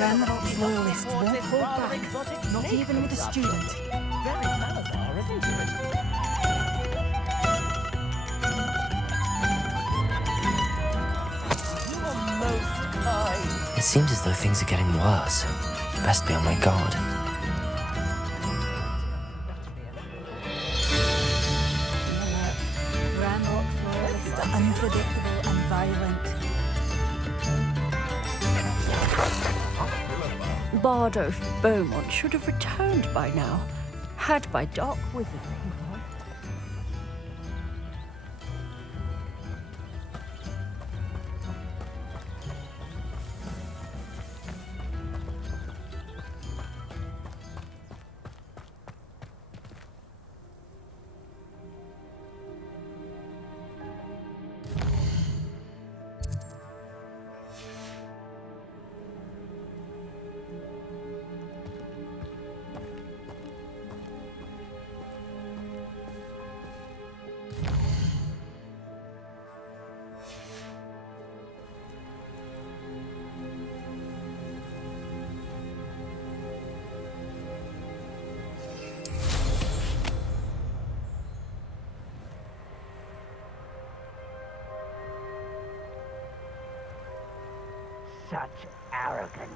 Ranrock's loyalists won't hold back, not even with a student. Very Salazar, isn't it? You are most kind. It seems as though things are getting worse. Best be on my guard. Ranrock's loyalists are unpredictable and violent. Bardo Beaumont should have returned by now, had my dark wizard. Such arrogance.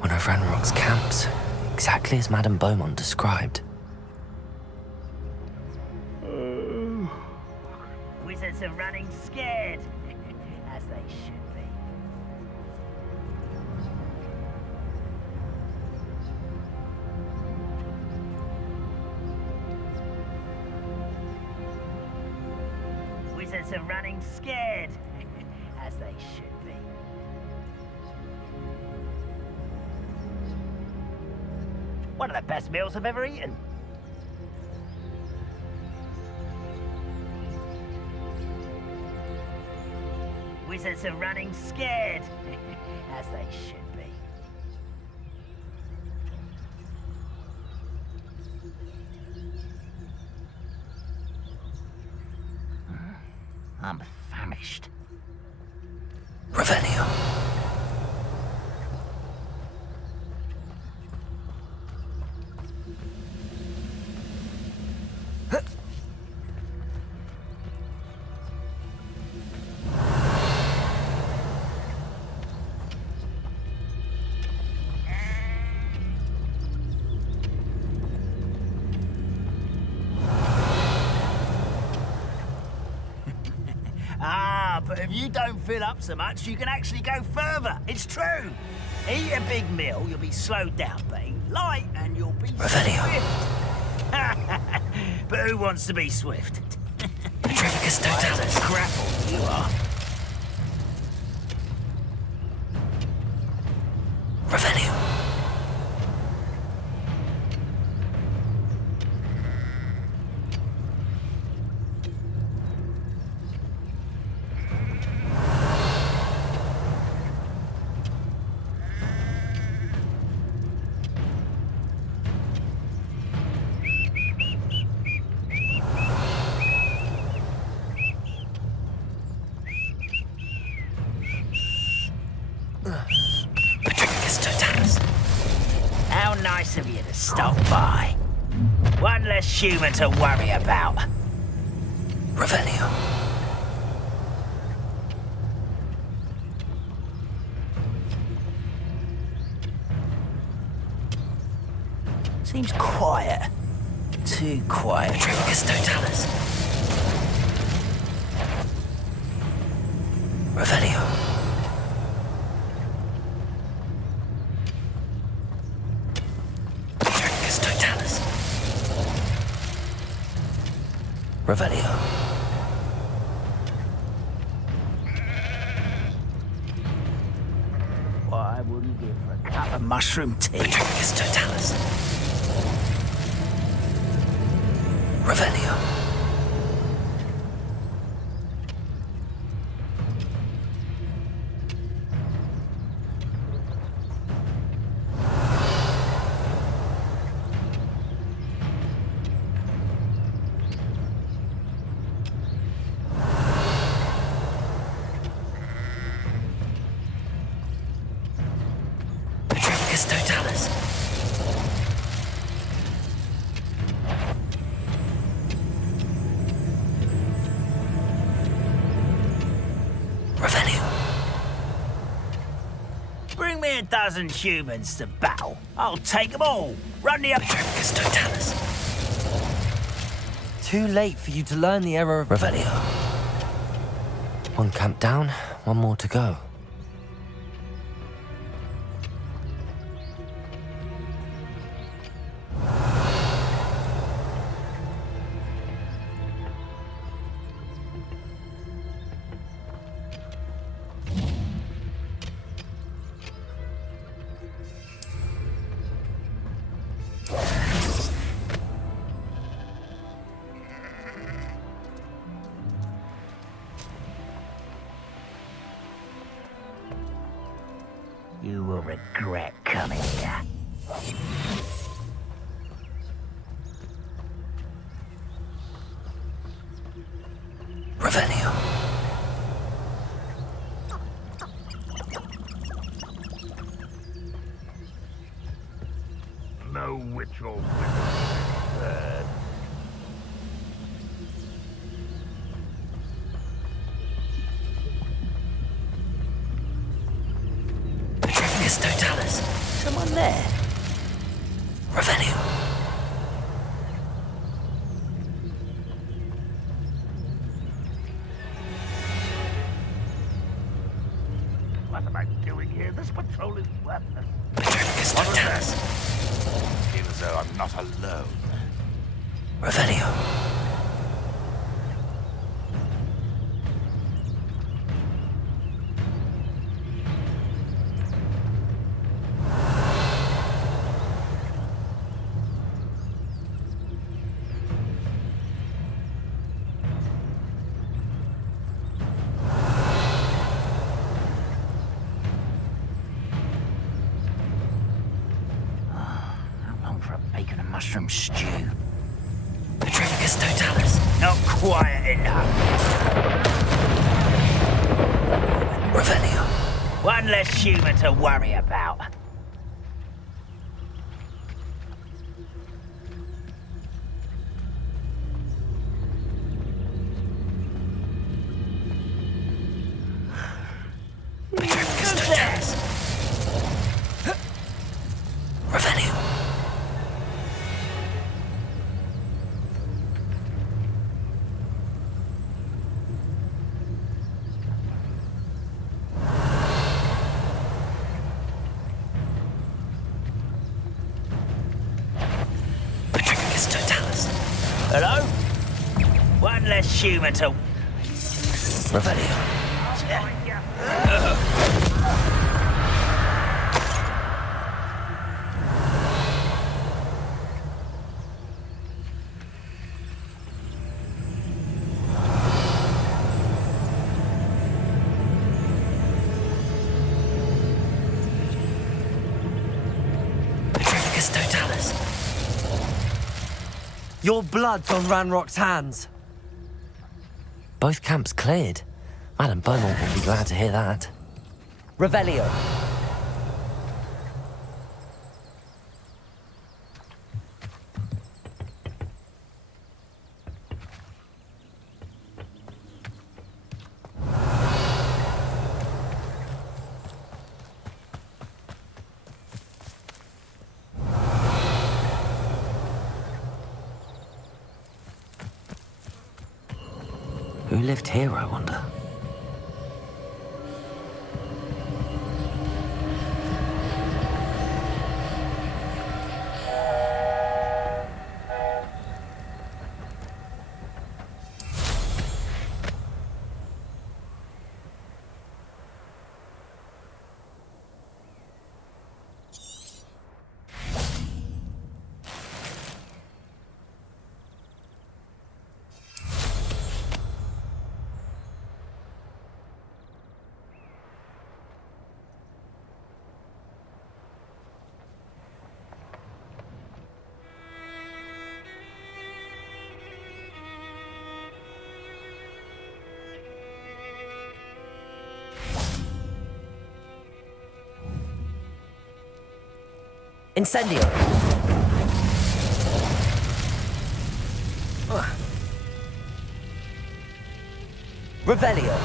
One of Ranrock's camps, exactly as Madame Beaumont described. Wizards are running scared, as they should be. Wizards are running scared, as they should be. One of the best meals I've ever eaten. Wizards are running scared, as they should be. I'm famished. Revelio. But if you don't fill up so much, you can actually go further. It's true. Eat a big meal, you'll be slowed down, but eat light and you'll be Revelio. swift. But who wants to be swift? Petrificus totalis. Grapple, you are. Revelio. Petrificus totalis. How nice of you to stop by. One less human to worry about. Revelio. Seems quiet. Too quiet. Petrificus totalis. Revelio. Petrificus totalis. Revelio. Why will you give for a cup of mushroom tea? Petrificus totalis. Revelio. Petrificus totalis. Revelio. Bring me a dozen humans to battle. I'll take them all. Run the up. Petrificus totalis. Too late for you to learn the error of Revelio. One camp down, one more to go. You will regret coming here. Revelio. No witch or wizard there. Petrificus totalis. Someone there? Revelio. What am I doing here? This patrol is worthless. Petrificus What was totalis. Feel as though I'm not alone. Revelio. How long for a bacon and mushroom stew? Petrificus totalis. Not quiet enough. Revelio. One less human to worry about. Petrificus totalis. Revelio. Petrificus totalis. Hello? One less human to... Revelio. Petrificus totalis. Your blood's on Ranrock's hands. Both camps cleared. Madam Beaumont will be glad to hear that. Revelio. Who lived here, I wonder? Incendio! Revelio!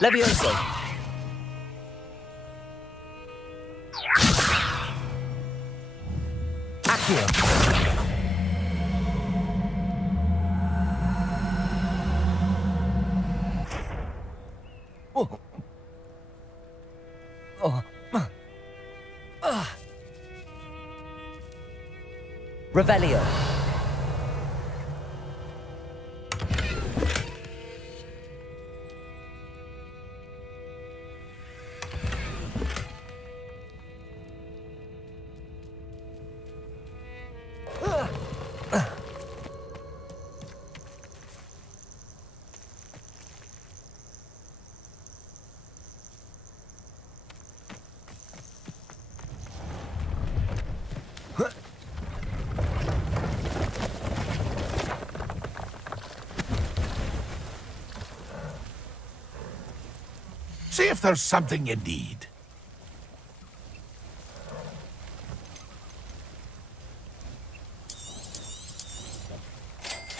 Levioso! Accio! Oh. Oh. Revelio! See if there's something you need.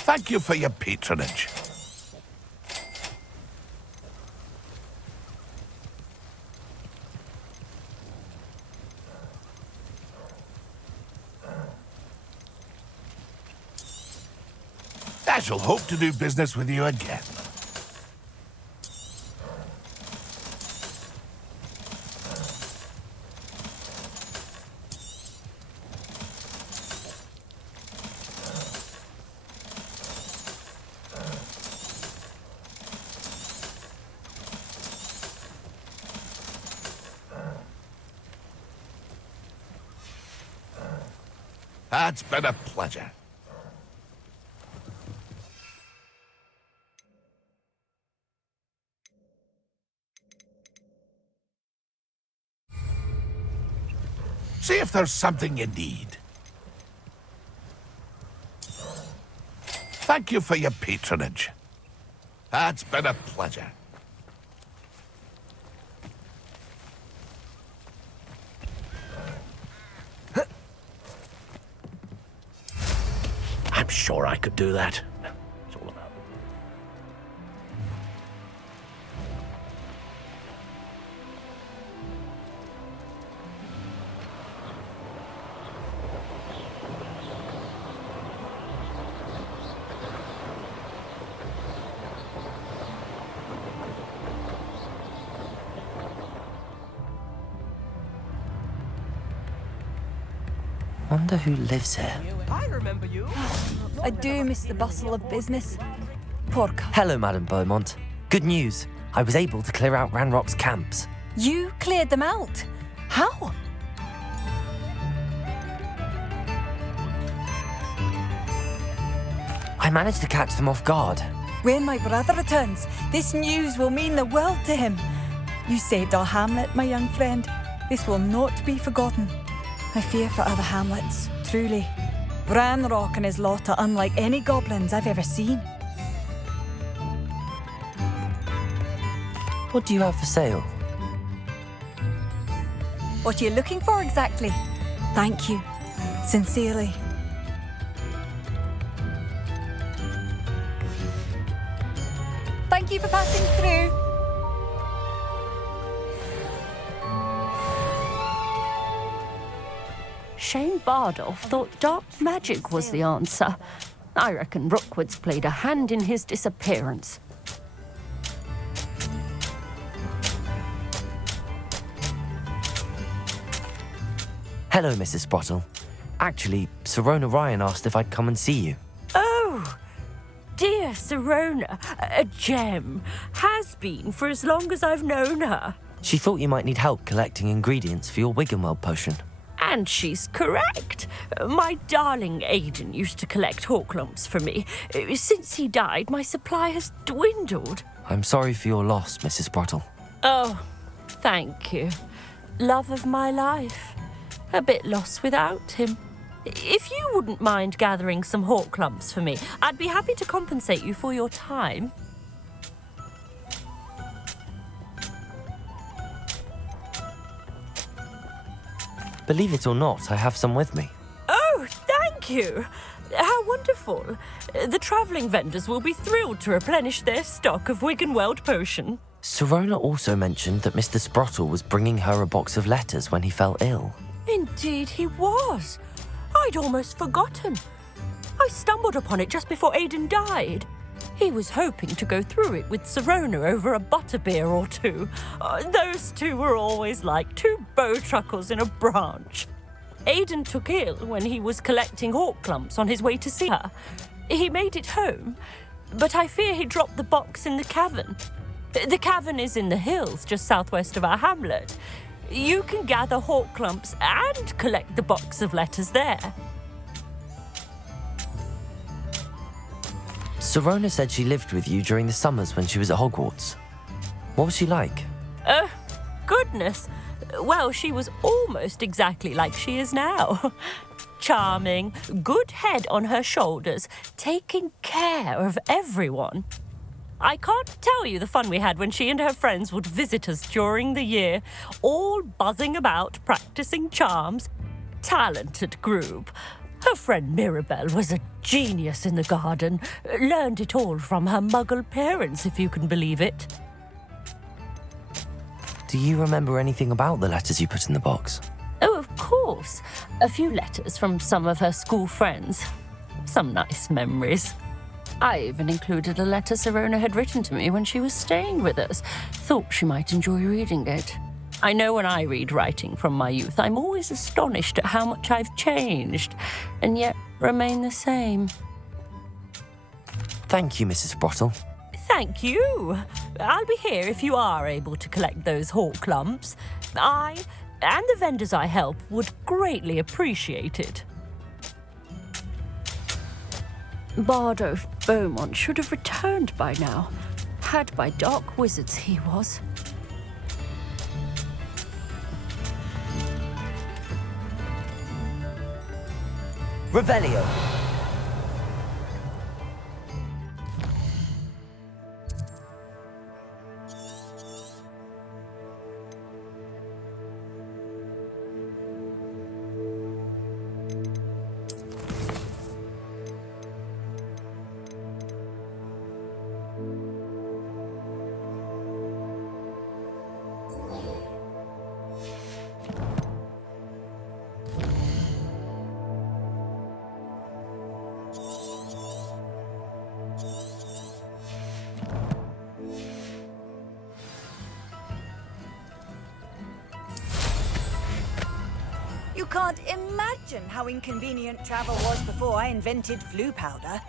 Thank you for your patronage. I shall hope to do business with you again. It's been a pleasure. See if there's something you need. Thank you for your patronage. It's been a pleasure. I'm sure I could do that. It's all about. Wonder who lives here. I remember you. I do miss the bustle of business. Porca. Hello, Madame Beaumont. Good news. I was able to clear out Ranrock's camps. You cleared them out? How? I managed to catch them off guard. When my brother returns, this news will mean the world to him. You saved our hamlet, my young friend. This will not be forgotten. I fear for other hamlets, truly. Ranrock and his lot are unlike any goblins I've ever seen. What do you have for sale? What are you looking for exactly? Thank you. Sincerely. Thank you for passing through. Shane Bardolph thought dark magic was the answer. I reckon Rookwood's played a hand in his disappearance. Hello, Mrs. Sprottle. Actually, Sirona Ryan asked if I'd come and see you. Oh, dear Sirona, a gem. Has been for as long as I've known her. She thought you might need help collecting ingredients for your Wiggenweld potion. And she's correct. My darling Aidan used to collect hawk lumps for me. Since he died, my supply has dwindled. I'm sorry for your loss, Mrs. Sprottle. Oh, thank you. Love of my life. A bit lost without him. If you wouldn't mind gathering some hawk lumps for me, I'd be happy to compensate you for your time. Believe it or not, I have some with me. Oh, thank you. How wonderful. The travelling vendors will be thrilled to replenish their stock of Wiggenweld potion. Sirona also mentioned that Mr. Sprottle was bringing her a box of letters when he fell ill. Indeed he was. I'd almost forgotten. I stumbled upon it just before Aidan died. He was hoping to go through it with Sirona over a butterbeer or two. Those two were always like two bowtruckles in a branch. Aidan took ill when he was collecting hawk lumps on his way to see her. He made it home, but I fear he dropped the box in the cavern. The cavern is in the hills just southwest of our hamlet. You can gather hawk lumps and collect the box of letters there. Sirona said she lived with you during the summers when she was at Hogwarts. What was she like? Goodness. Well, she was almost exactly like she is now. Charming, good head on her shoulders, taking care of everyone. I can't tell you the fun we had when she and her friends would visit us during the year, all buzzing about, practicing charms. Talented group. Her friend Mirabelle was a genius in the garden. Learned it all from her muggle parents, if you can believe it. Do you remember anything about the letters you put in the box? Oh, of course. A few letters from some of her school friends. Some nice memories. I even included a letter Sirona had written to me when she was staying with us. Thought she might enjoy reading it. I know when I read writing from my youth, I'm always astonished at how much I've changed, and yet remain the same. Thank you, Mrs. Sprottle. Thank you. I'll be here if you are able to collect those hawk lumps. I and the vendors I help would greatly appreciate it. Bardo Beaumont should have returned by now. Had by dark wizards he was. Revelio. You can't imagine how inconvenient travel was before I invented flu powder.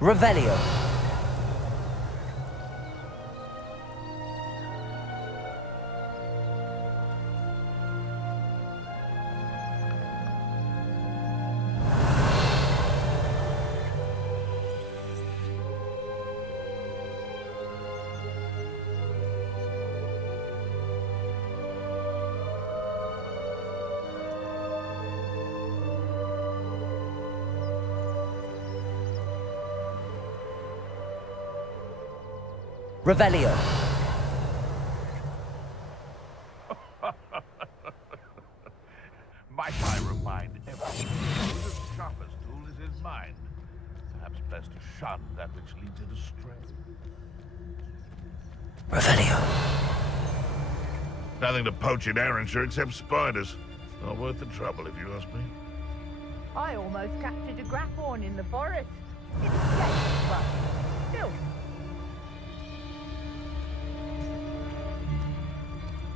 Revelio. Revelio. Might I remind everyone, the sharpest tool is his mind. Perhaps best to shun that which leads it astray. Revelio. Nothing to poach in Arrynshire except spiders. Not worth the trouble, if you ask me. I almost captured a grapphorn in the forest. It's dead, but still.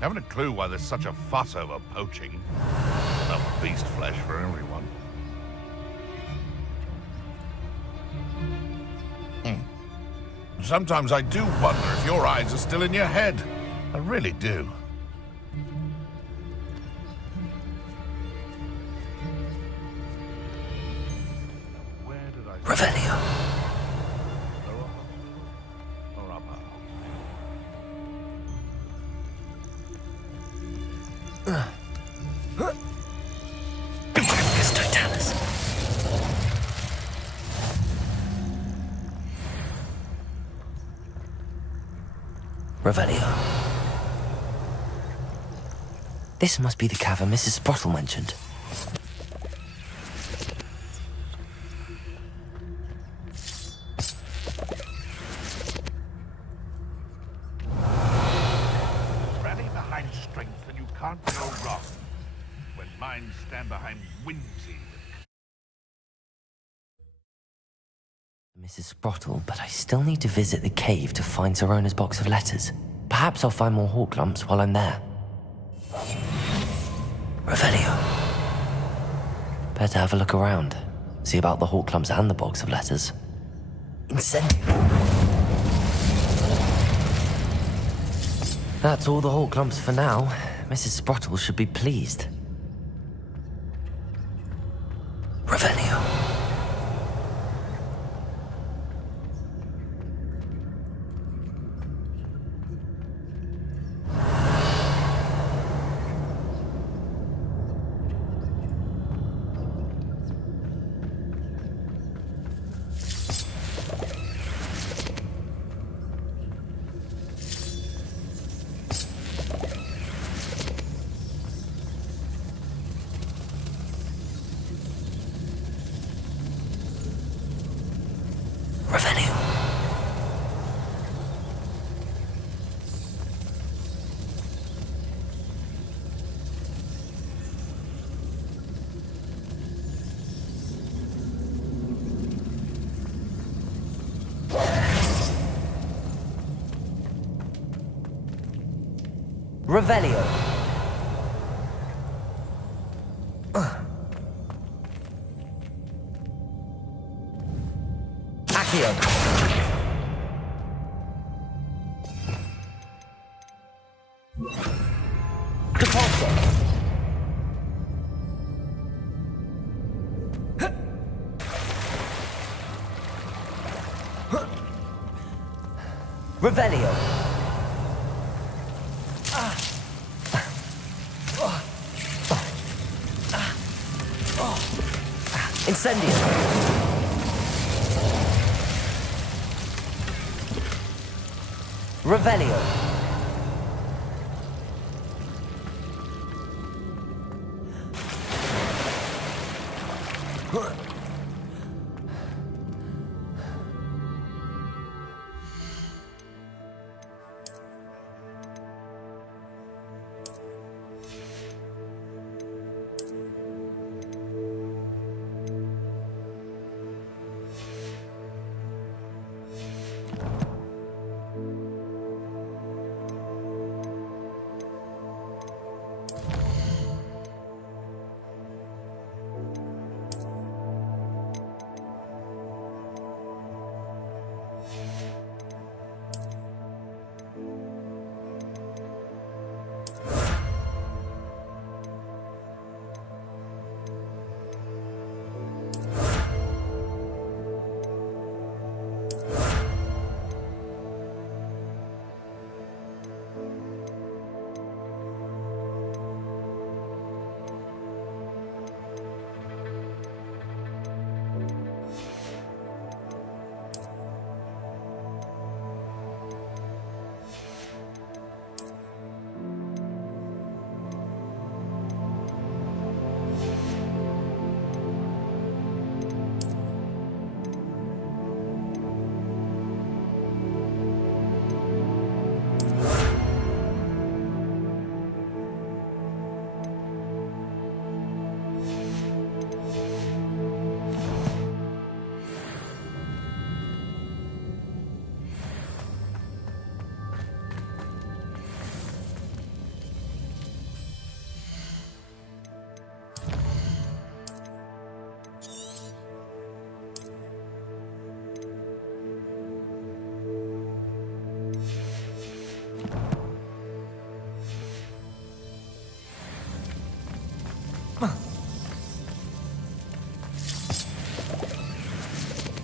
Haven't a clue why there's such a fuss over poaching. Enough beast flesh for everyone. Sometimes I do wonder if your eyes are still in your head. I really do. Where did I Revelio. Or upper? Bifurcus totalis. Revelio. This must be the cavern Mrs. Sprottle mentioned. Rally behind strength and you can't go wrong. When minds stand behind whimsy. Mrs. Sprottle, but I still need to visit the cave to find Zerona's box of letters. Perhaps I'll find more hawk lumps while I'm there. Revelio. Better have a look around. See about the hawk lumps and the box of letters. Incendio. That's all the hawk lumps for now. Mrs. Sprottle should be pleased. Revelio. Revelio. Revelio. Accio. Depulso. Revelio. Incendio. Revelio.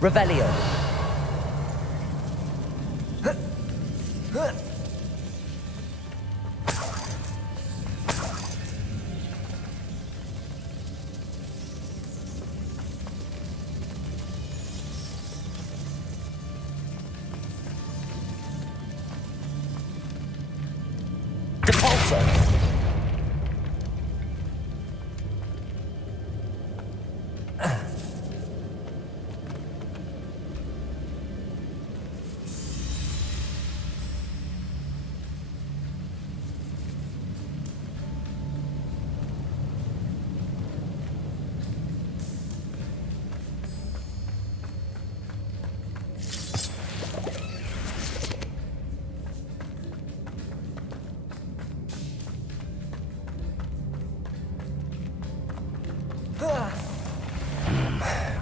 Revelio. Depulso.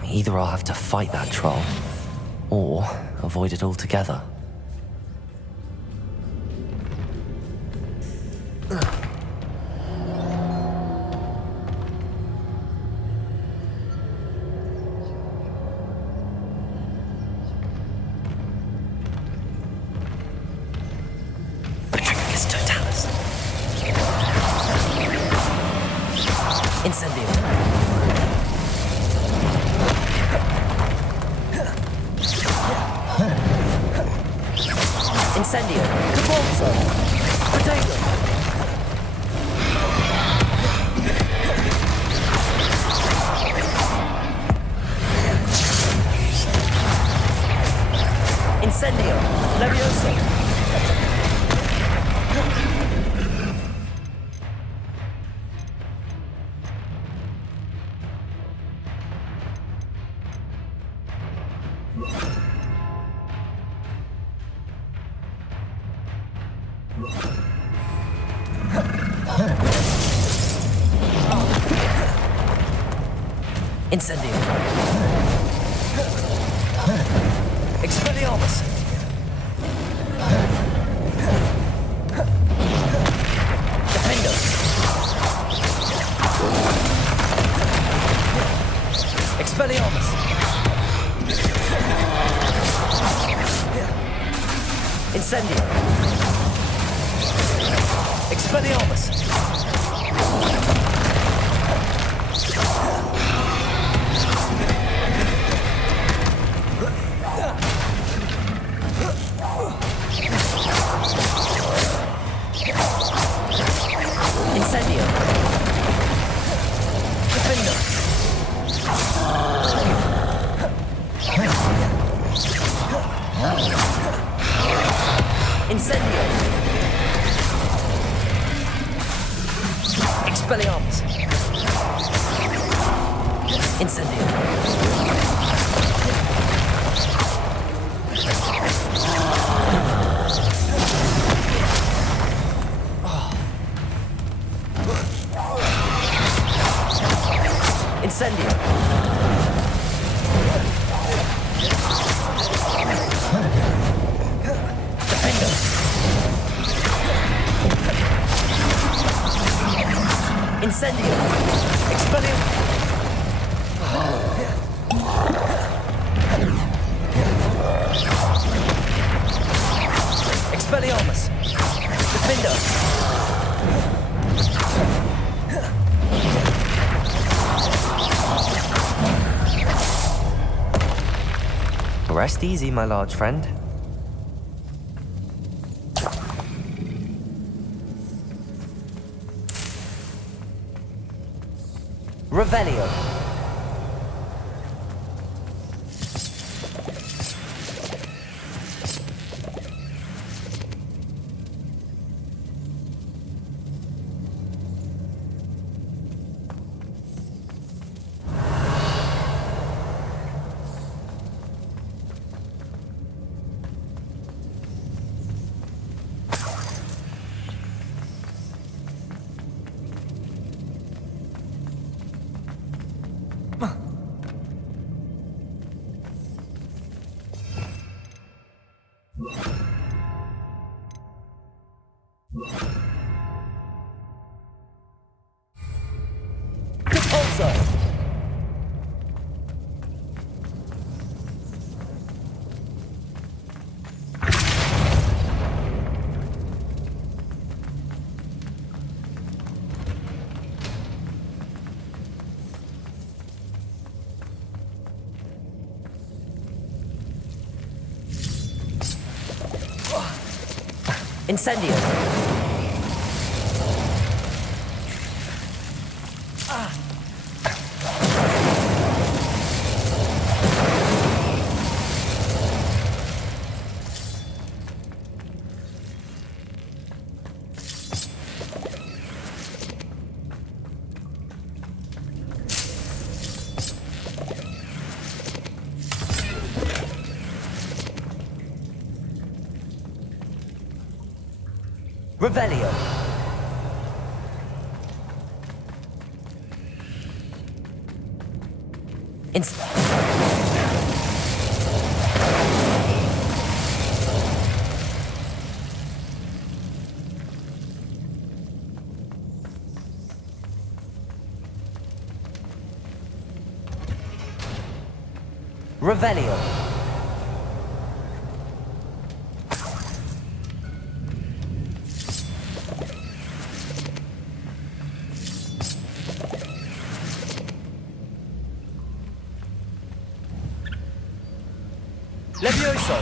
Either I'll have to fight that troll, or avoid it altogether. Protectus totalis. Incendio. Incendio. Depulso. Potato. Incendio. Levioso. Incendio. Expelliarmus. Defendo. Expelliarmus. Incendio. Expelliarmus. Incendio. Defendo. Incendio. Expelliarmus. Incendio. Incendio. Defendo. Incendio. Expellium. Expelliarmus. Defendo. Rest easy, my large friend. Revelio. Incendio. Revelio. Revelio. Levioso.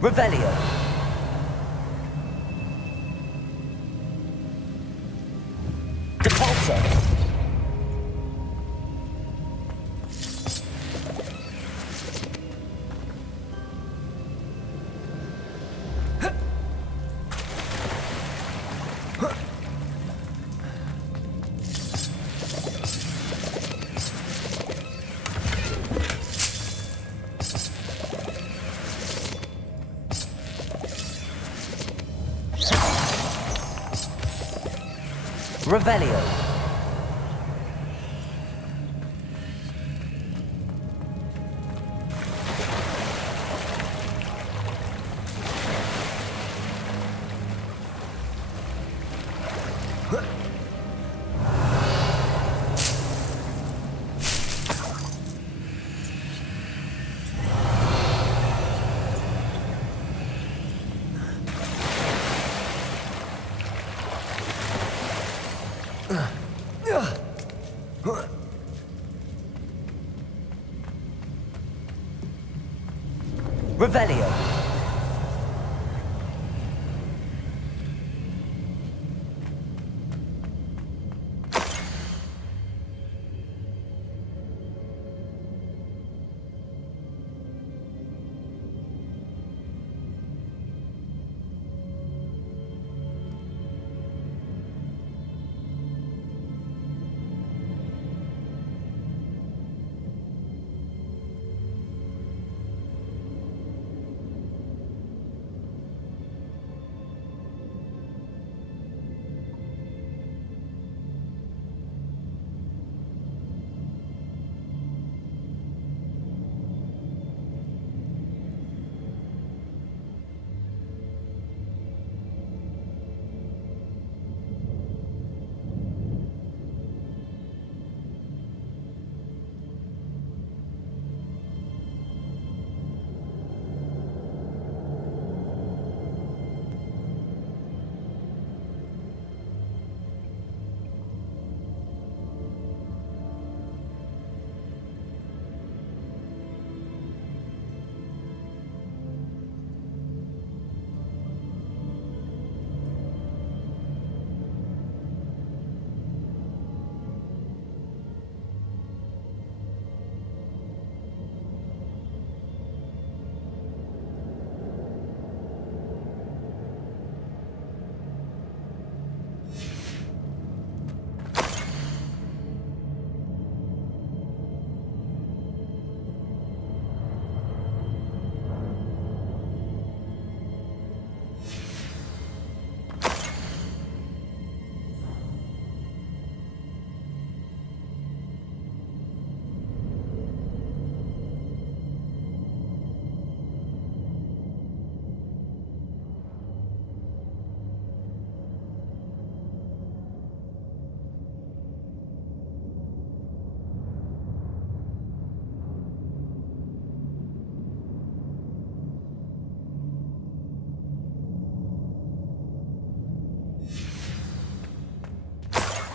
Revelio. Depulso. Revelio. Revelio.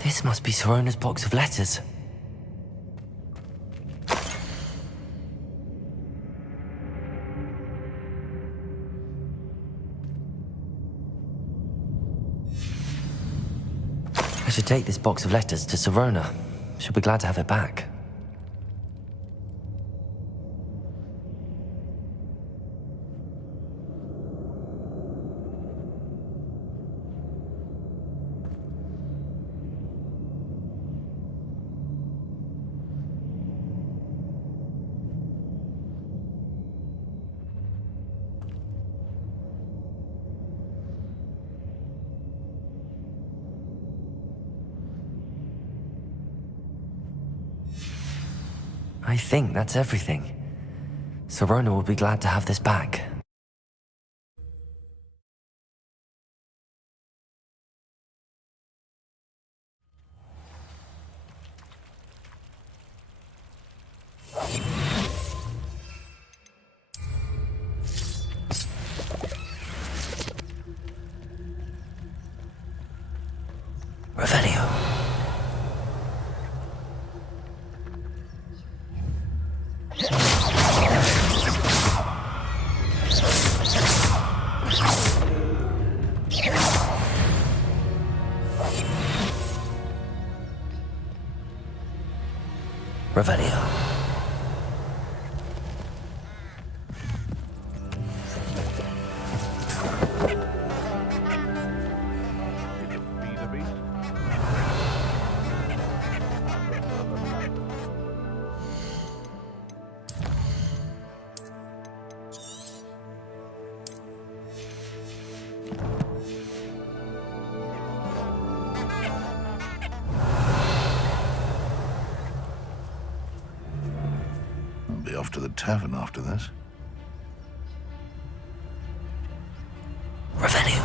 This must be Sorona's box of letters. should take this box of letters to Sirona. She'll be glad to have it back. I think that's everything. Sirona will be glad to have this back. Revelio. Revelio. Be the beast. I'll be off to the tavern after this. Revelio.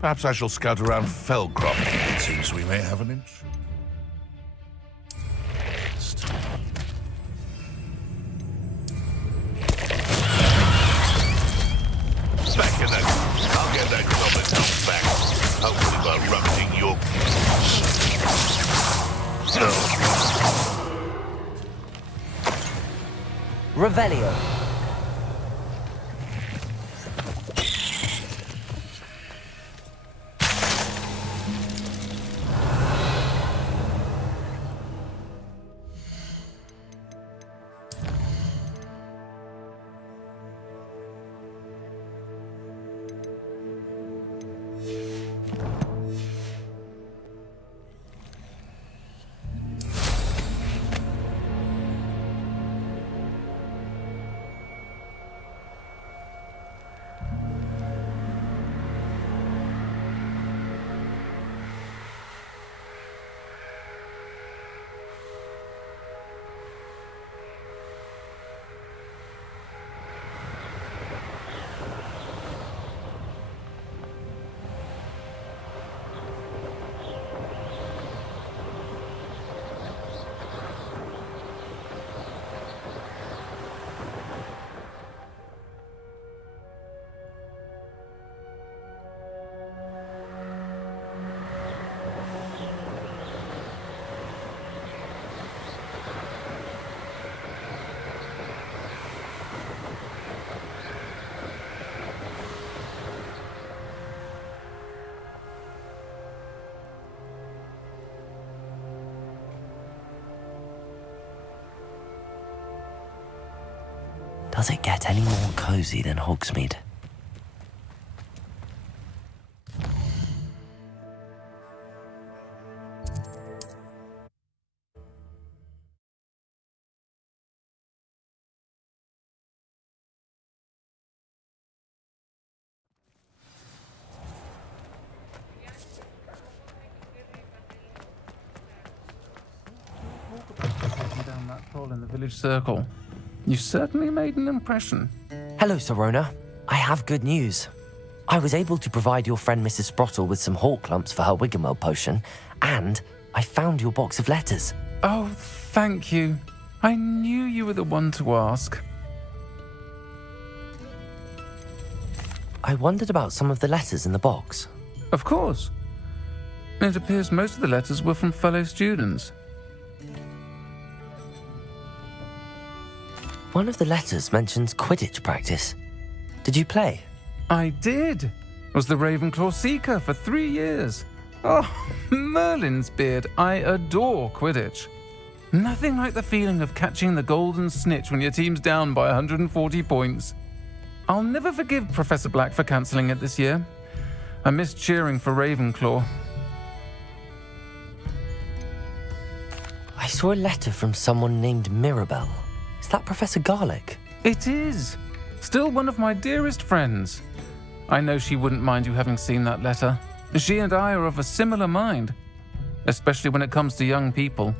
Perhaps I shall scout around Felcroft. It seems we may have an inch. Back in that. I'll get that goblin health back. Hopefully by rummaging your... Revelio. Does it get any more cozy than Hogsmeade? Down that hole in the village circle. You certainly made an impression. Hello, Sirona. I have good news. I was able to provide your friend Mrs. Sprottle with some hawk lumps for her Wiggenweld potion, and I found your box of letters. Oh, thank you. I knew you were the one to ask. I wondered about some of the letters in the box. Of course. It appears most of the letters were from fellow students. One of the letters mentions Quidditch practice. Did you play? I did. Was the Ravenclaw Seeker for 3 years. Oh, Merlin's beard. I adore Quidditch. Nothing like the feeling of catching the golden snitch when your team's down by 140 points. I'll never forgive Professor Black for cancelling it this year. I missed cheering for Ravenclaw. I saw a letter from someone named Mirabelle. Is that Professor Garlick? It is. Still one of my dearest friends. I know she wouldn't mind you having seen that letter. She and I are of a similar mind, especially when it comes to young people.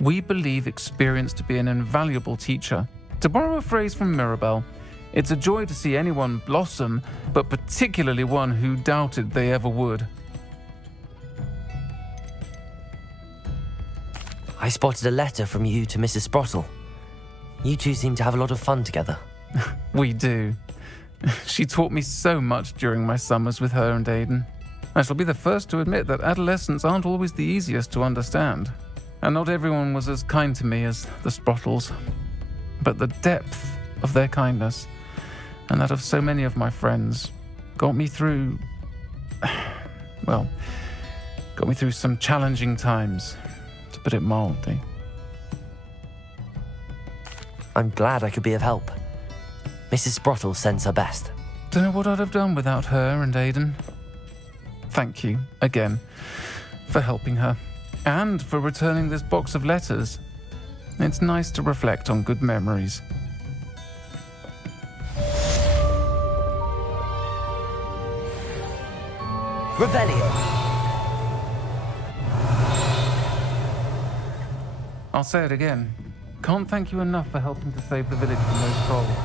We believe experience to be an invaluable teacher. To borrow a phrase from Mirabelle, it's a joy to see anyone blossom, but particularly one who doubted they ever would. I spotted a letter from you to Mrs. Sprottle. You two seem to have a lot of fun together. We do. She taught me so much during my summers with her and Aiden. I shall be the first to admit that adolescents aren't always the easiest to understand. And not everyone was as kind to me as the Sprottles. But the depth of their kindness, and that of so many of my friends, got me through some challenging times, to put it mildly. I'm glad I could be of help. Mrs. Sprottle sends her best. Don't know what I'd have done without her and Aiden. Thank you, again, for helping her, and for returning this box of letters. It's nice to reflect on good memories. Revelio. I'll say it again. Can't thank you enough for helping to save the village from those trolls.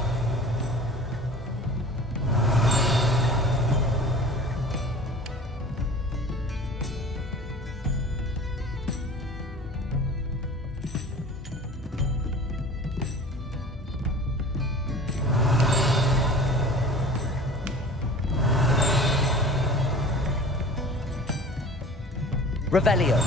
Revelio.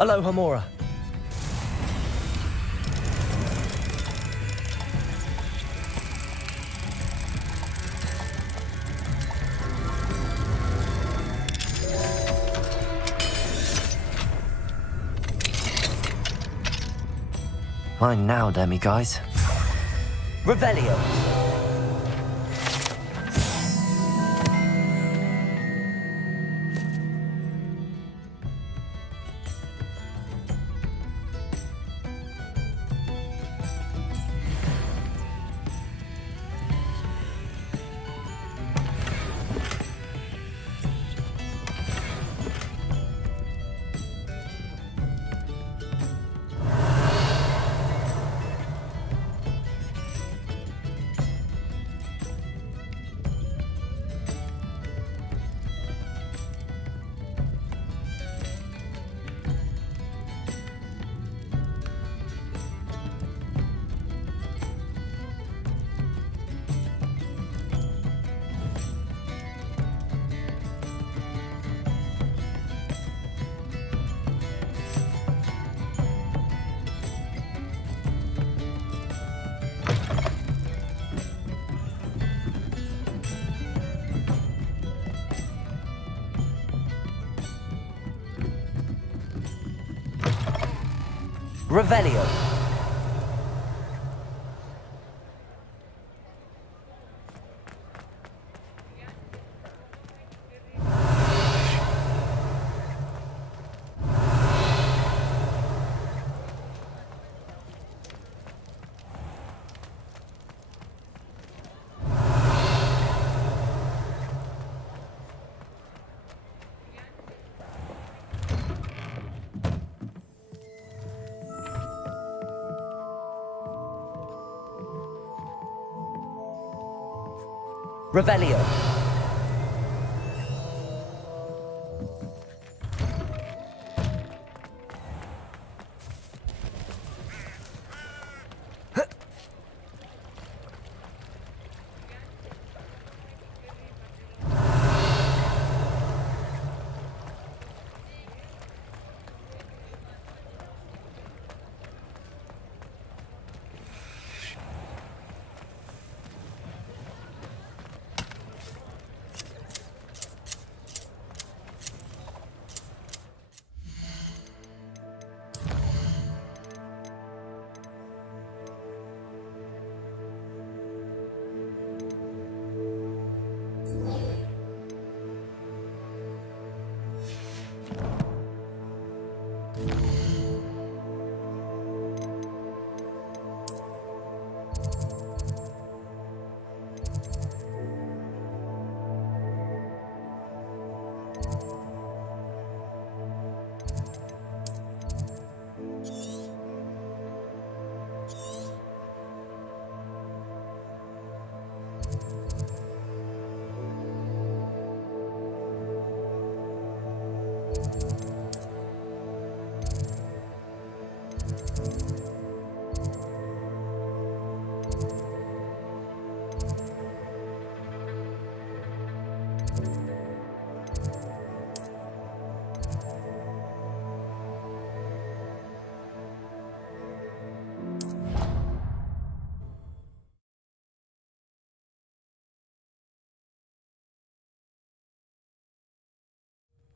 Aloha Mora. Mine now, Demi guys. Revelio. Revelio. Revelio.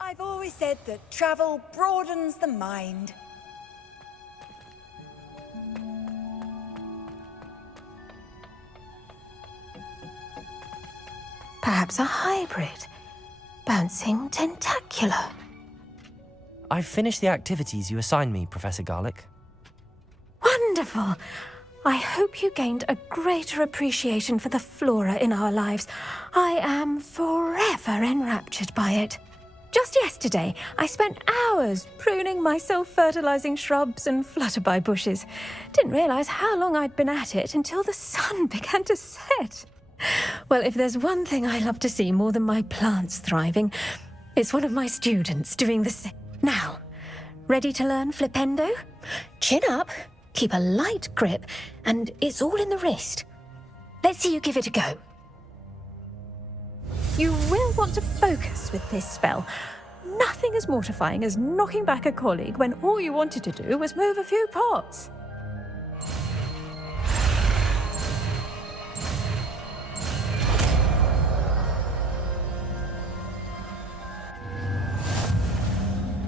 I've always said that travel broadens the mind. Perhaps a hybrid. Bouncing tentacular. I've finished the activities you assigned me, Professor Garlick. Wonderful! I hope you gained a greater appreciation for the flora in our lives. I am forever enraptured by it. Just yesterday, I spent hours pruning my self-fertilizing shrubs and flutterby bushes. Didn't realize how long I'd been at it until the sun began to set. Well, if there's one thing I love to see more than my plants thriving, it's one of my students doing the same. Now, ready to learn Flippendo? Chin up, keep a light grip, and it's all in the wrist. Let's see you give it a go. You will want to focus with this spell. Nothing as mortifying as knocking back a colleague when all you wanted to do was move a few pots.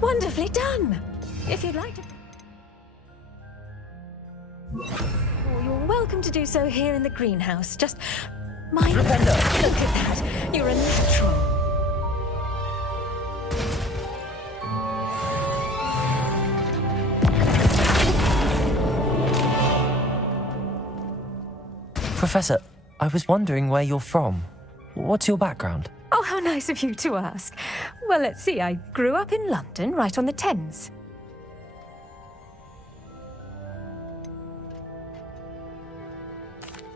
Wonderfully done! If you'd like to... Oh, you're welcome to do so here in the greenhouse. Just mind... Flippendo! Look at that! You're a natural. Professor, I was wondering where you're from. What's your background? Oh, how nice of you to ask. Well, let's see. I grew up in London, right on the Thames.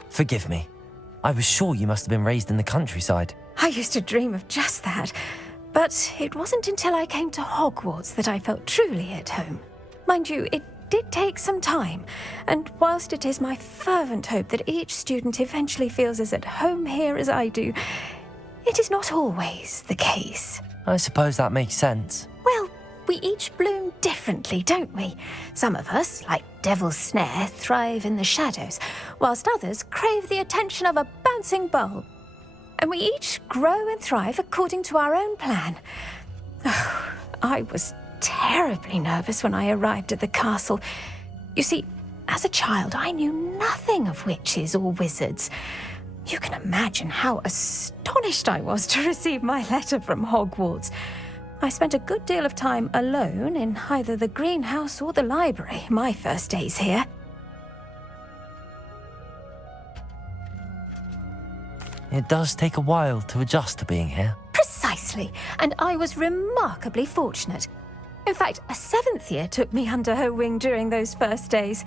Forgive me. I was sure you must have been raised in the countryside. I used to dream of just that. But it wasn't until I came to Hogwarts that I felt truly at home. Mind you, it did take some time. And whilst it is my fervent hope that each student eventually feels as at home here as I do, it is not always the case. I suppose that makes sense. Well, we each bloom differently, don't we? Some of us, like Devil's Snare, thrive in the shadows, whilst others crave the attention of a bouncing bulb. And we each grow and thrive according to our own plan. Oh, I was terribly nervous when I arrived at the castle. You see, as a child, I knew nothing of witches or wizards. You can imagine how astonished I was to receive my letter from Hogwarts. I spent a good deal of time alone in either the greenhouse or the library my first days here. It does take a while to adjust to being here. Precisely, and I was remarkably fortunate. In fact, a 7th year took me under her wing during those first days.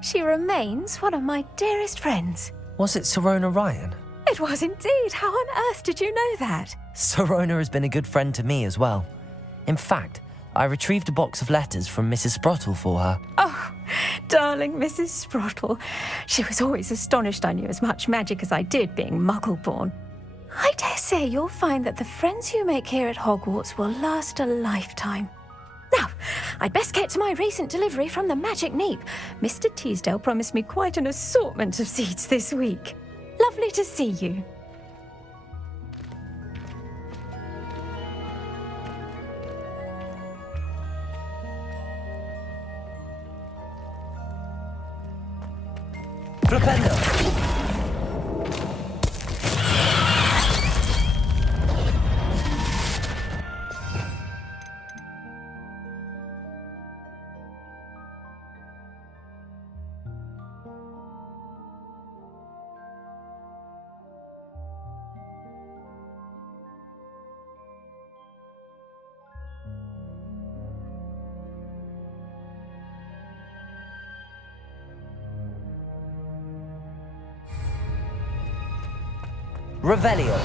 She remains one of my dearest friends. Was it Sirona Ryan? It was indeed. How on earth did you know that? Sirona has been a good friend to me as well. In fact, I retrieved a box of letters from Mrs. Sprottle for her. Oh, darling Mrs. Sprottle. She was always astonished I knew as much magic as I did, being Muggle-born. I dare say you'll find that the friends you make here at Hogwarts will last a lifetime. Now, I'd best get to my recent delivery from the Magic Neep. Mr. Teasdale promised me quite an assortment of seeds this week. Lovely to see you. Flippendo! Revelio.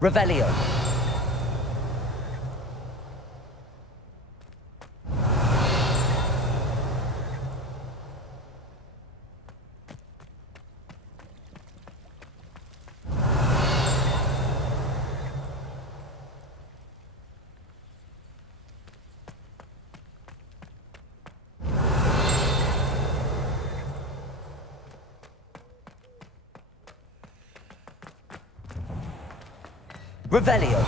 Revelio. Revelio.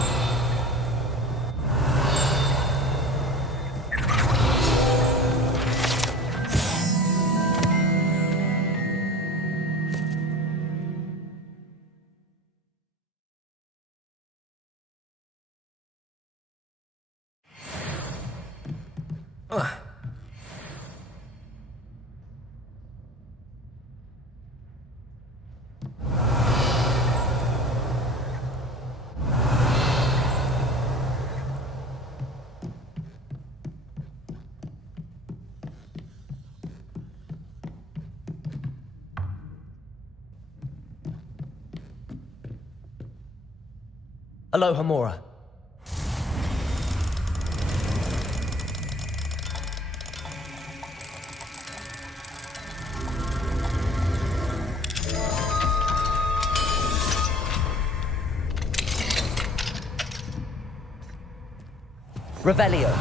Aloha Mora. Revelio.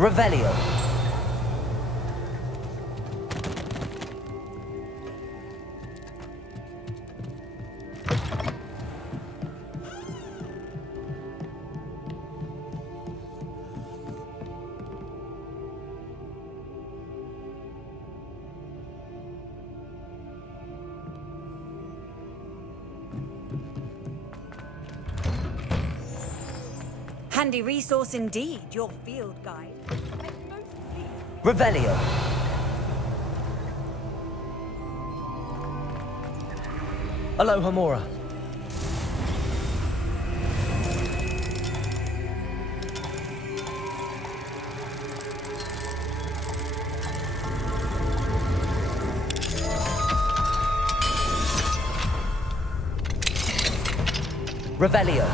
Revelio. Handy resource indeed, your field guide. Revelio. Aloha Mora. Revelio.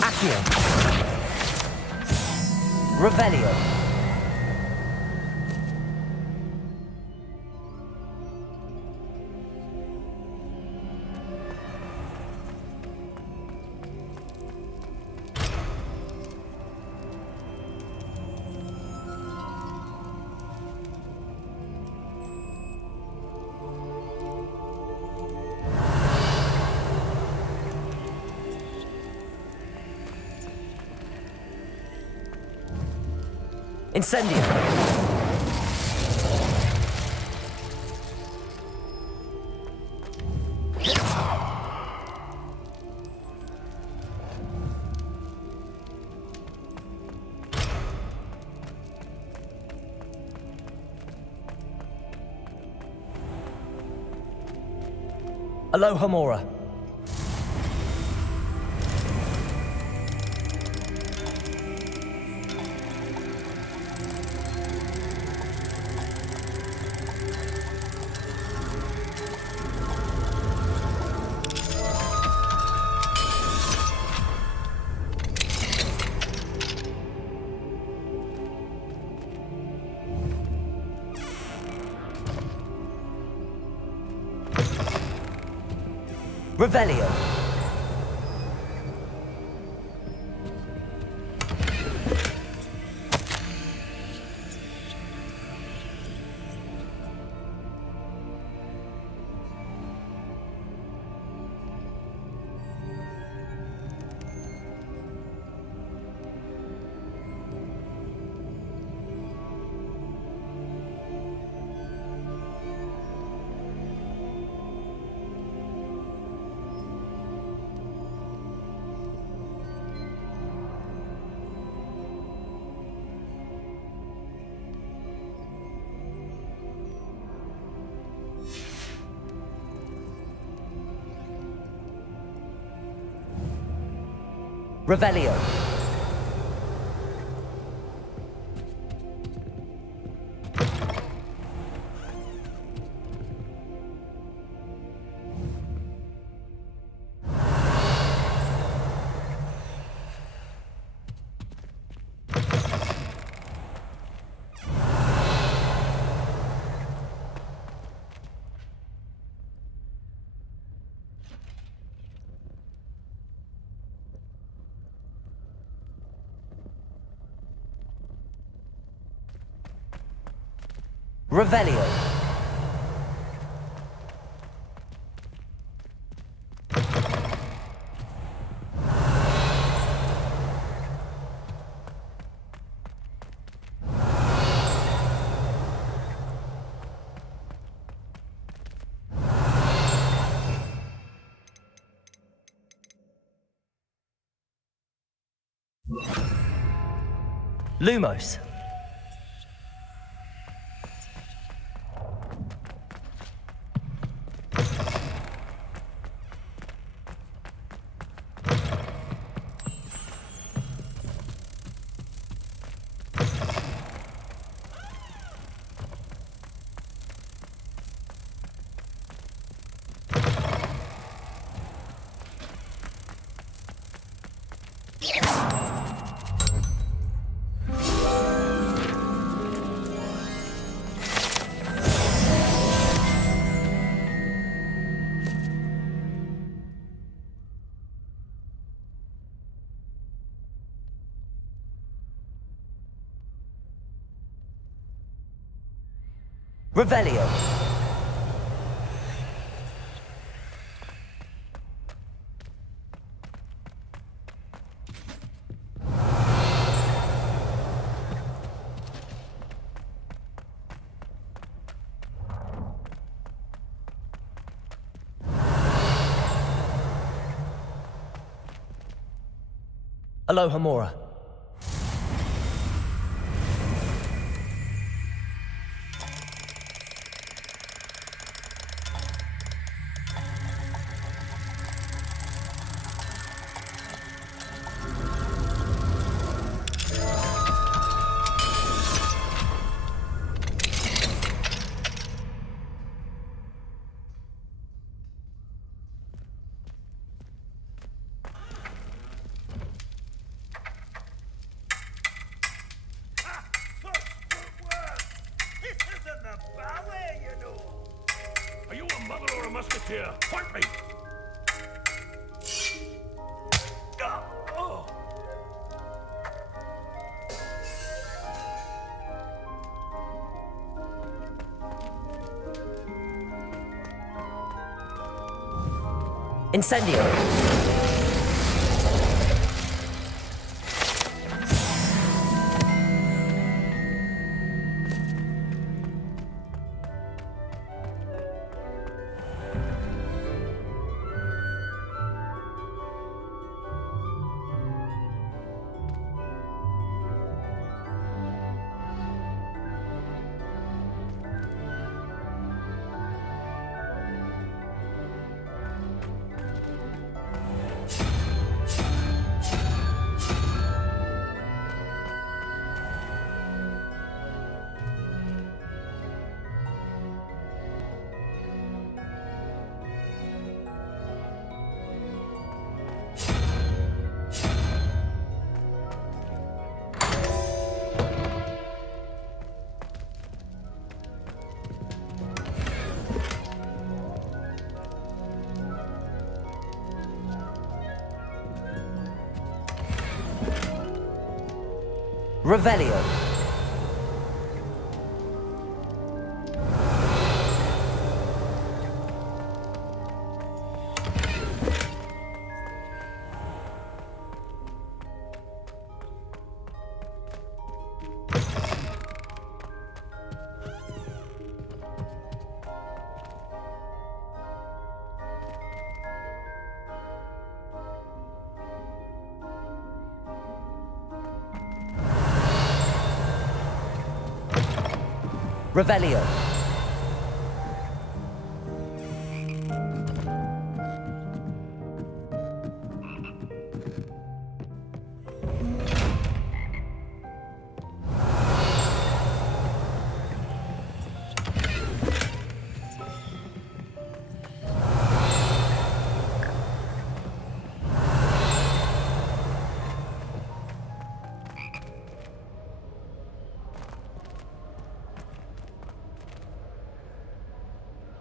Accio. Revelio. Incendio. Alohomora. Revelio. Revelio. Revelio. Lumos. Revelio. Alohomora. Musketeer, fight me! Incendio. Revelio. Revelio.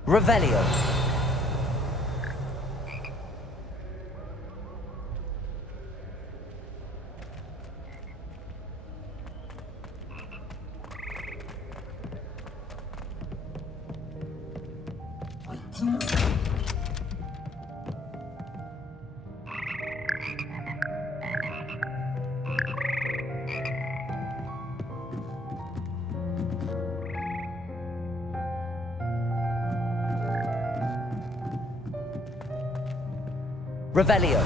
Revelio. Revelio.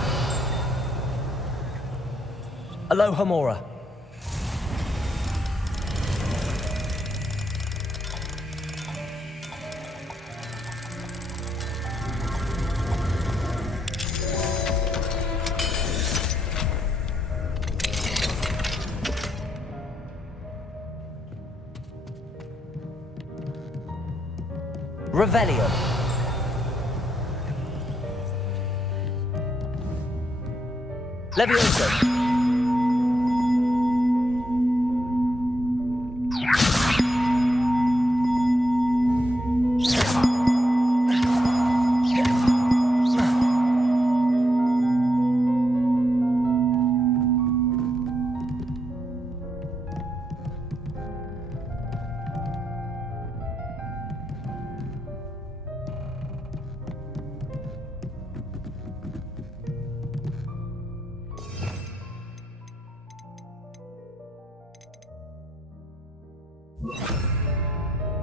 Aloha Mora. Revelio. Levioso.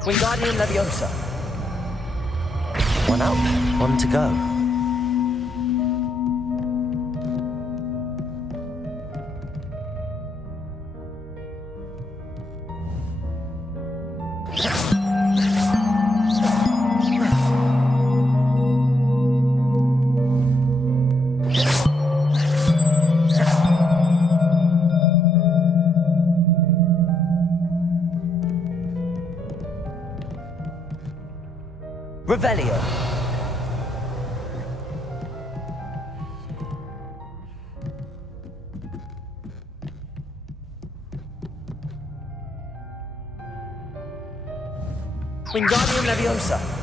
Wingardium Leviosa. One up, one to go. Revelio. Wingardium Leviosa.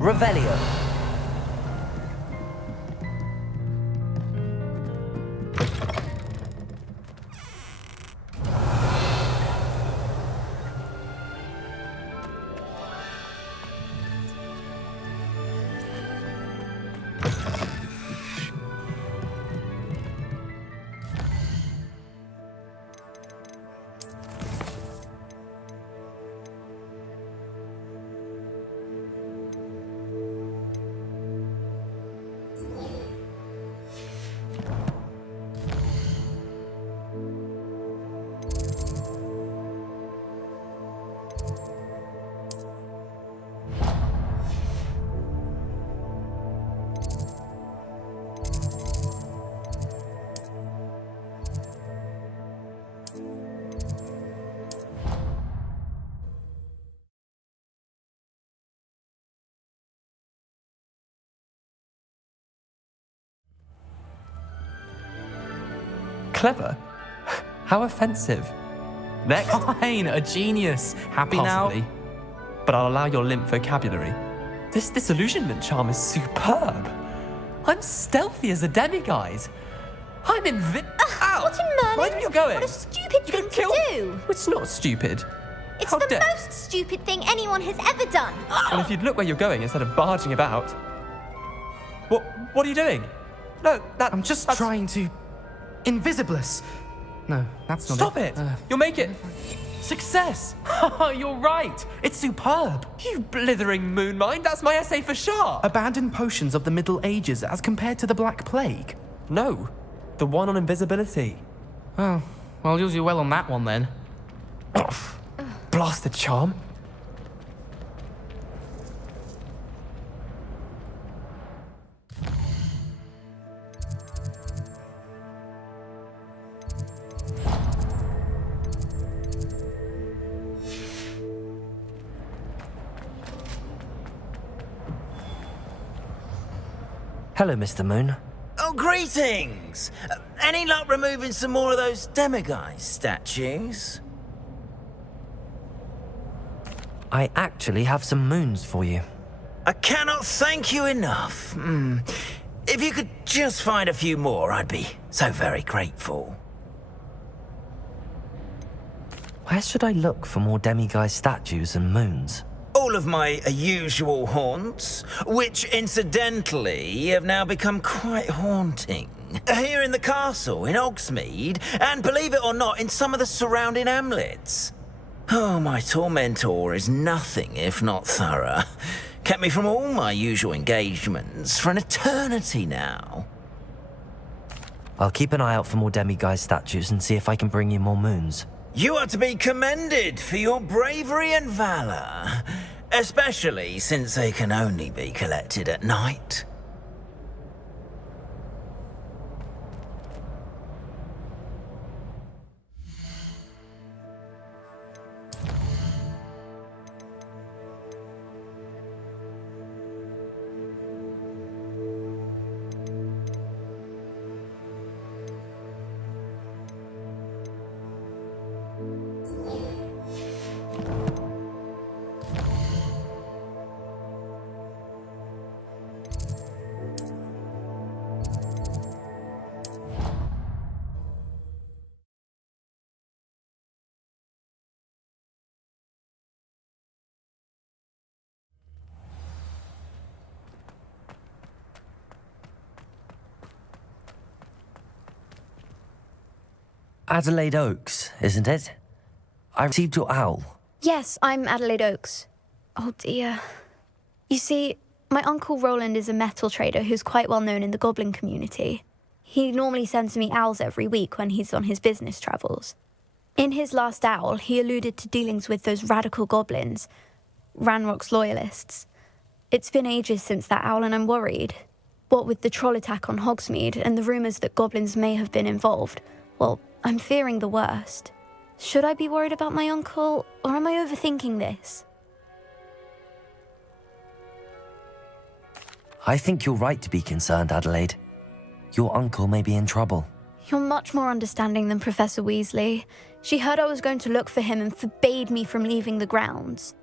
Revelio. Clever? How offensive. Next. Fine, a genius. Happy Possibly. now? But I'll allow your limp vocabulary. This disillusionment charm is superb. I'm stealthy as a demiguise. I'm Ow! What in Merlin? Where are you going? What a stupid You thing could to kill- do! It's not stupid. It's How the dare- most stupid thing anyone has ever done. And if you'd look where you're going instead of barging about. What are you doing? No, I'm just trying to... Invisibless. No, that's not Stop it! You'll make it. Success! You're right. It's superb. You blithering moon mind, that's my essay for sharp. Abandoned potions of the Middle Ages as compared to the Black Plague. No, the one on invisibility. Oh, well, I'll use you well on that one then. Blasted charm. Hello, Mr. Moon. Oh, greetings! Any luck removing some more of those demiguise statues? I actually have some moons for you. I cannot thank you enough. If you could just find a few more, I'd be so very grateful. Where should I look for more demiguise statues and moons? All of my usual haunts, which incidentally have now become quite haunting. Here in the castle, in Hogsmeade, and believe it or not, in some of the surrounding hamlets. Oh, my tormentor is nothing if not thorough. Kept me from all my usual engagements for an eternity now. I'll keep an eye out for more demiguise statues and see if I can bring you more moons. You are to be commended for your bravery and valor, especially since they can only be collected at night. Adelaide Oaks, isn't it? I received your owl. Yes, I'm Adelaide Oaks. Oh dear. You see, my Uncle Roland is a metal trader who's quite well known in the goblin community. He normally sends me owls every week when he's on his business travels. In his last owl, he alluded to dealings with those radical goblins, Ranrock's loyalists. It's been ages since that owl and I'm worried. What with the troll attack on Hogsmeade and the rumours that goblins may have been involved, well, I'm fearing the worst. Should I be worried about my uncle, or am I overthinking this? I think you're right to be concerned, Adelaide. Your uncle may be in trouble. You're much more understanding than Professor Weasley. She heard I was going to look for him and forbade me from leaving the grounds.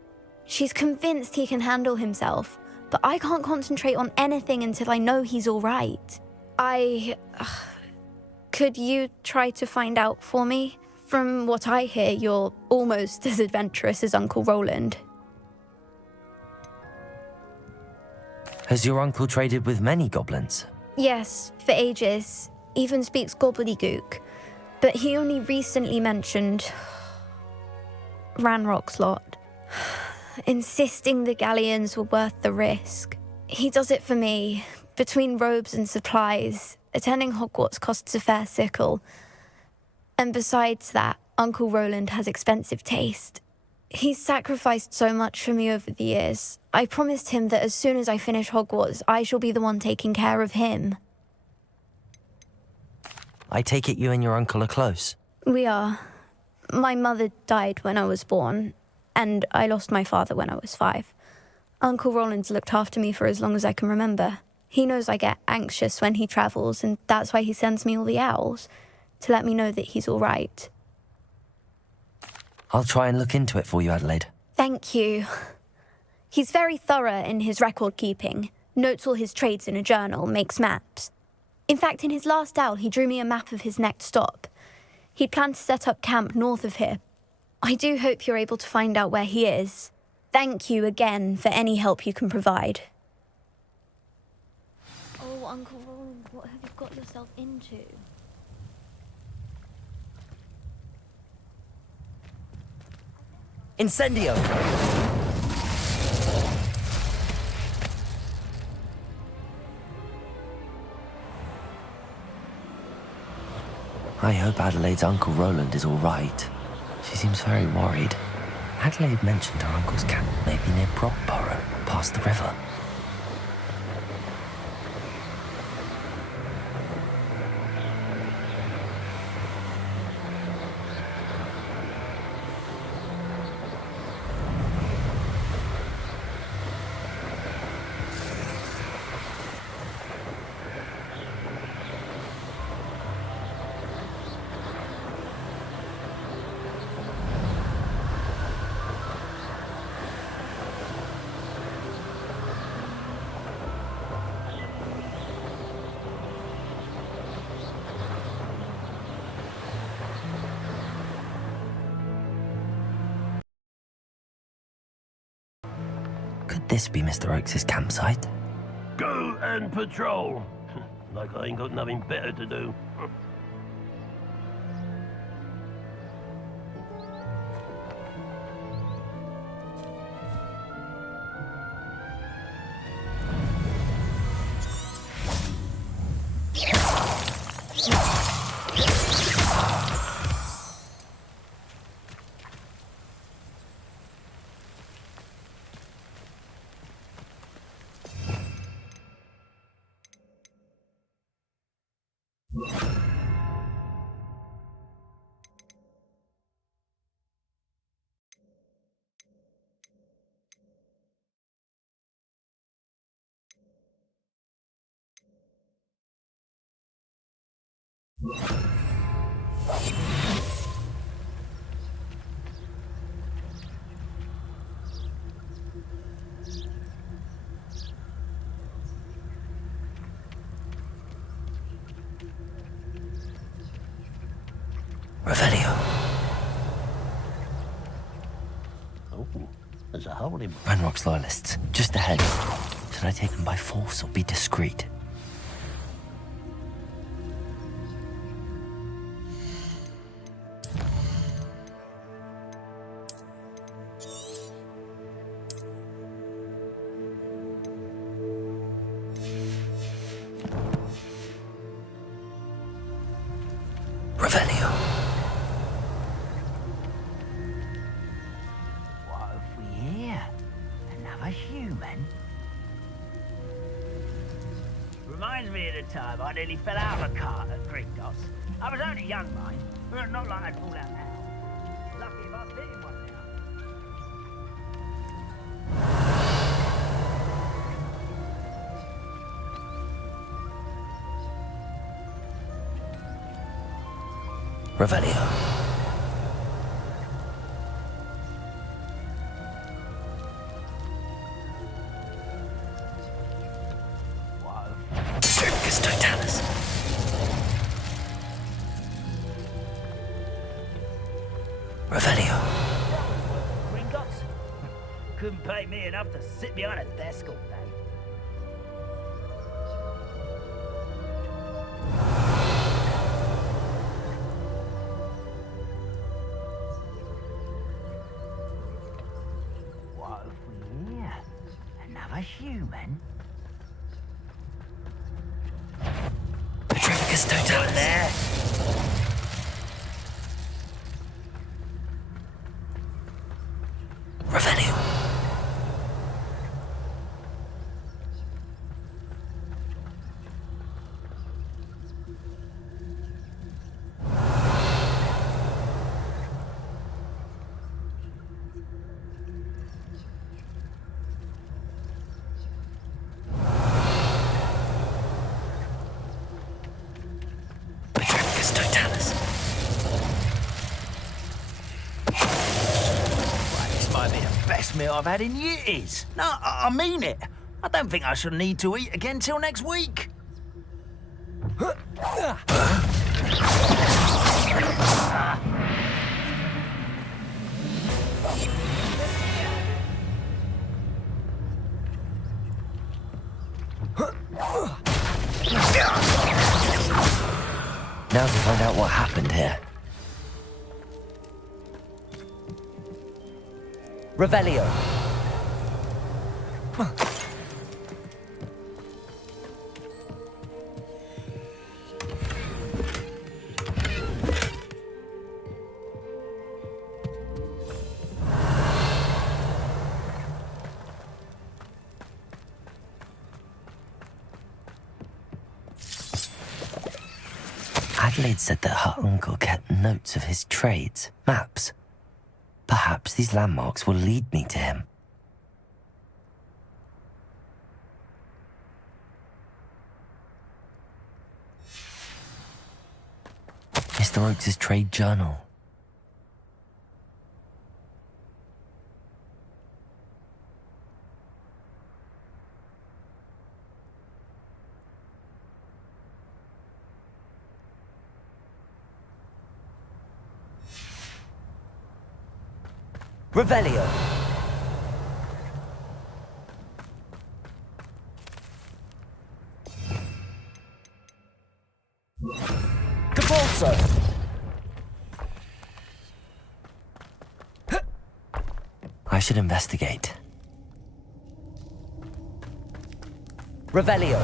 She's convinced he can handle himself, but I can't concentrate on anything until I know he's all right. Could you try to find out for me? From what I hear, you're almost as adventurous as Uncle Roland. Has your uncle traded with many goblins? Yes, for ages. Even speaks gobbledygook. But he only recently mentioned Ranrock's lot, insisting the galleons were worth the risk. He does it for me. Between robes and supplies, attending Hogwarts costs a fair sickle. And besides that, Uncle Roland has expensive taste. He's sacrificed so much for me over the years. I promised him that as soon as I finish Hogwarts, I shall be the one taking care of him. I take it you and your uncle are close. We are. My mother died when I was born, and I lost my father when I was 5. Uncle Roland's looked after me for as long as I can remember. He knows I get anxious when he travels, and that's why he sends me all the owls. to let me know that he's all right. I'll try and look into it for you, Adelaide. Thank you. He's very thorough in his record keeping, notes all his trades in a journal, makes maps. In fact, in his last owl, he drew me a map of his next stop. He'd planned to set up camp north of here. I do hope you're able to find out where he is. Thank you again for any help you can provide. Oh, Uncle Roland, what have you got yourself into? Incendio! I hope Adelaide's Uncle Roland is all right. She seems very worried. Adelaide mentioned her uncle's camp may be near Brockborough, past the river. Could this be Mr. Oakes' campsite? Go and patrol. Like I ain't got nothing better to do. Revelio. Oh, there's a hole in... Ranrock's loyalists, just ahead. Should I take them by force or be discreet? Revelio. What have we here? Another human? Reminds me of the time I nearly fell out of a cart at Gringotts. I was only young, mind, but not like I'd fall out now. Lucky if I've been in one now. Revelio. Cervicus totalis. Revelio. Gringotts? Couldn't pay me enough to sit behind a desk all day. A human? Petrificus totalis. There. Revelio. Petrificus totalis. meal I've had in years. No, I mean it. I don't think I shall need to eat again till next week. Now to find out what happened here. Revelio. Adelaide said that her uncle kept notes of his trades, maps. Perhaps these landmarks will lead me to him. Mr. Oakes' trade journal. Revelio. Capolso. I should investigate. Revelio.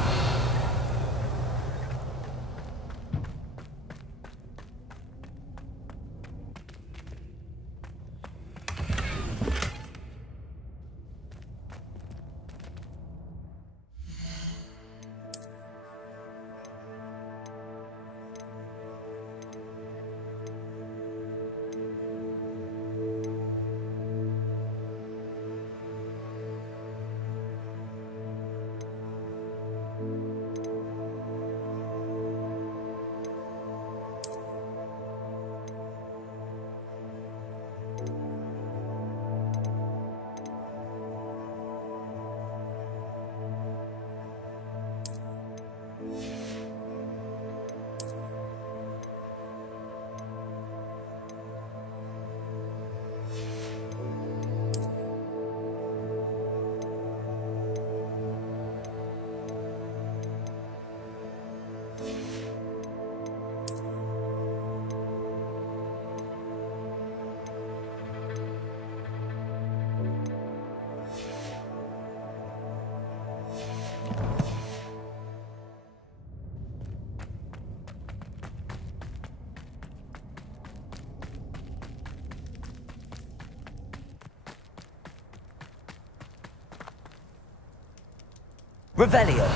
Revelio.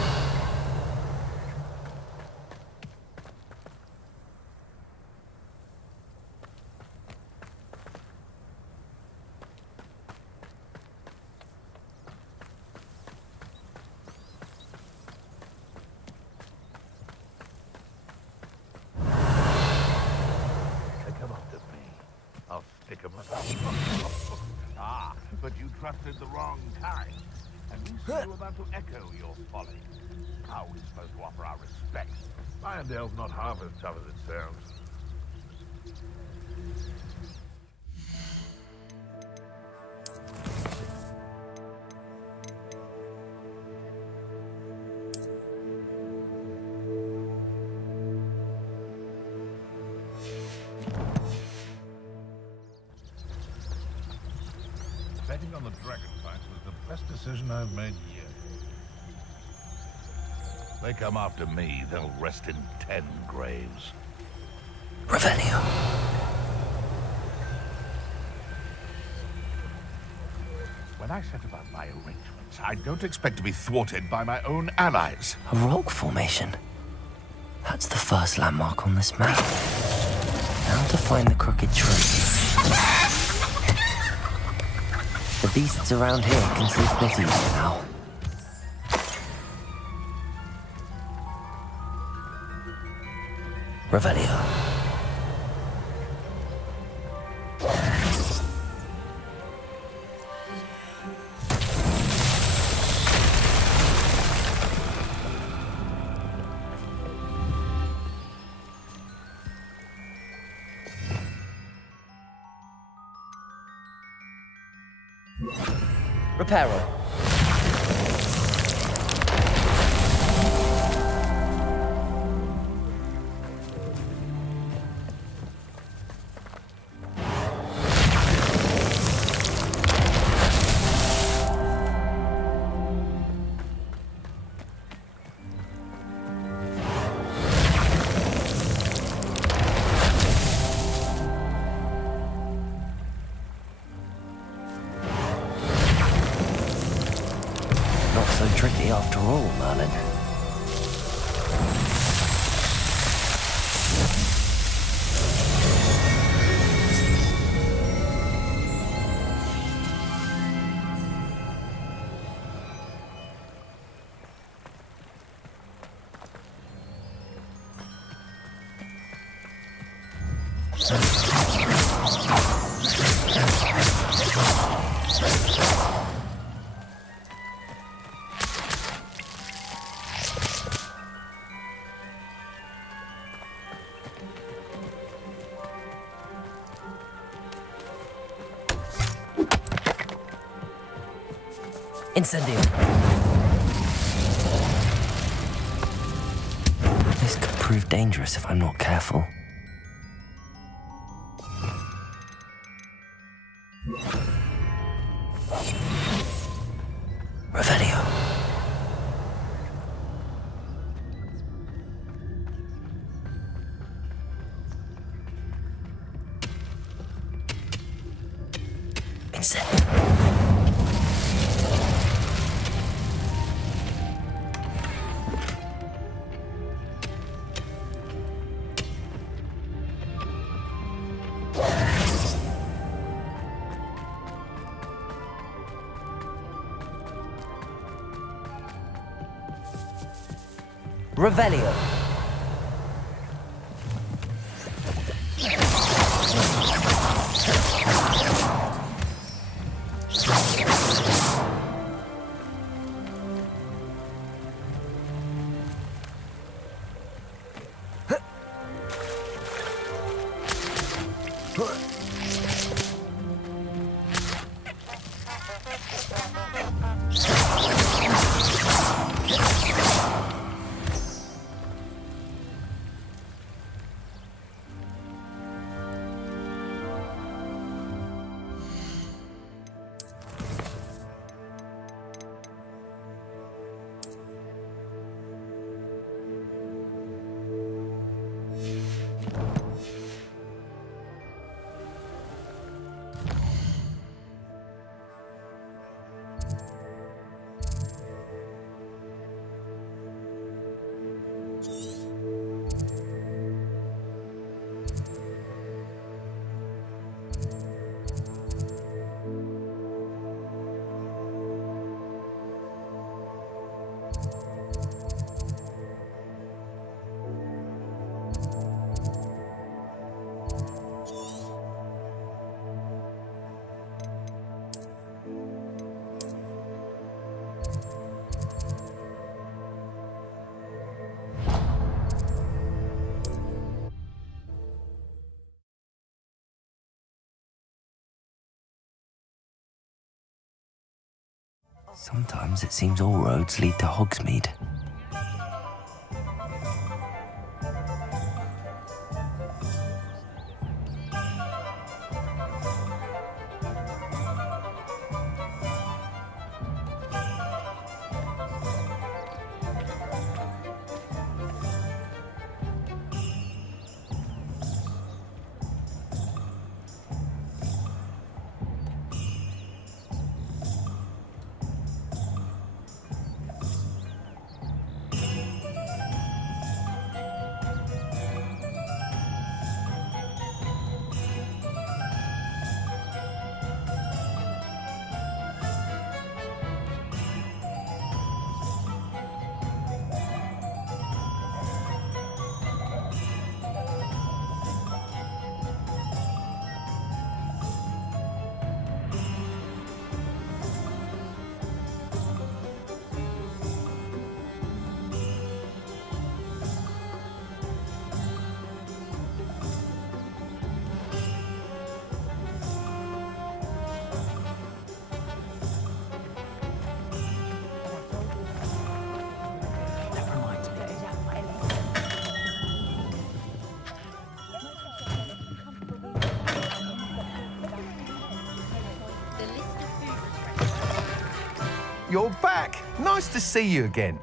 Ah, but you trusted the wrong kind. And we see you about to echo your folly. How are we supposed to offer our respect? Irondale's not half as tough as it sounds. Betting on the dragon fight was the best decision I've made yet. They come after me, they'll rest in 10 graves. Revelio. When I set about my arrangements, I don't expect to be thwarted by my own allies. A rock formation. That's the first landmark on this map. Now to find the crooked tree. The beasts around here can sleep pretty now. Revelio. peril. Not so tricky after all, Merlin. Incendio. This could prove dangerous if I'm not careful. Revelio. Incendio. Revelio. Sometimes it seems all roads lead to Hogsmeade. you're back. Nice to see you again.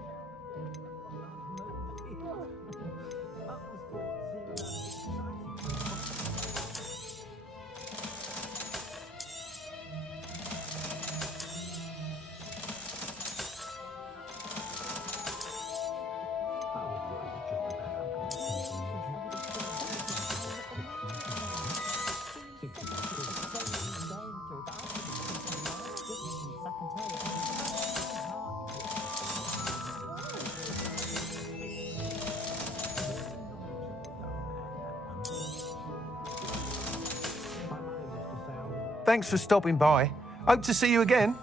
Thanks for stopping by. Hope to see you again.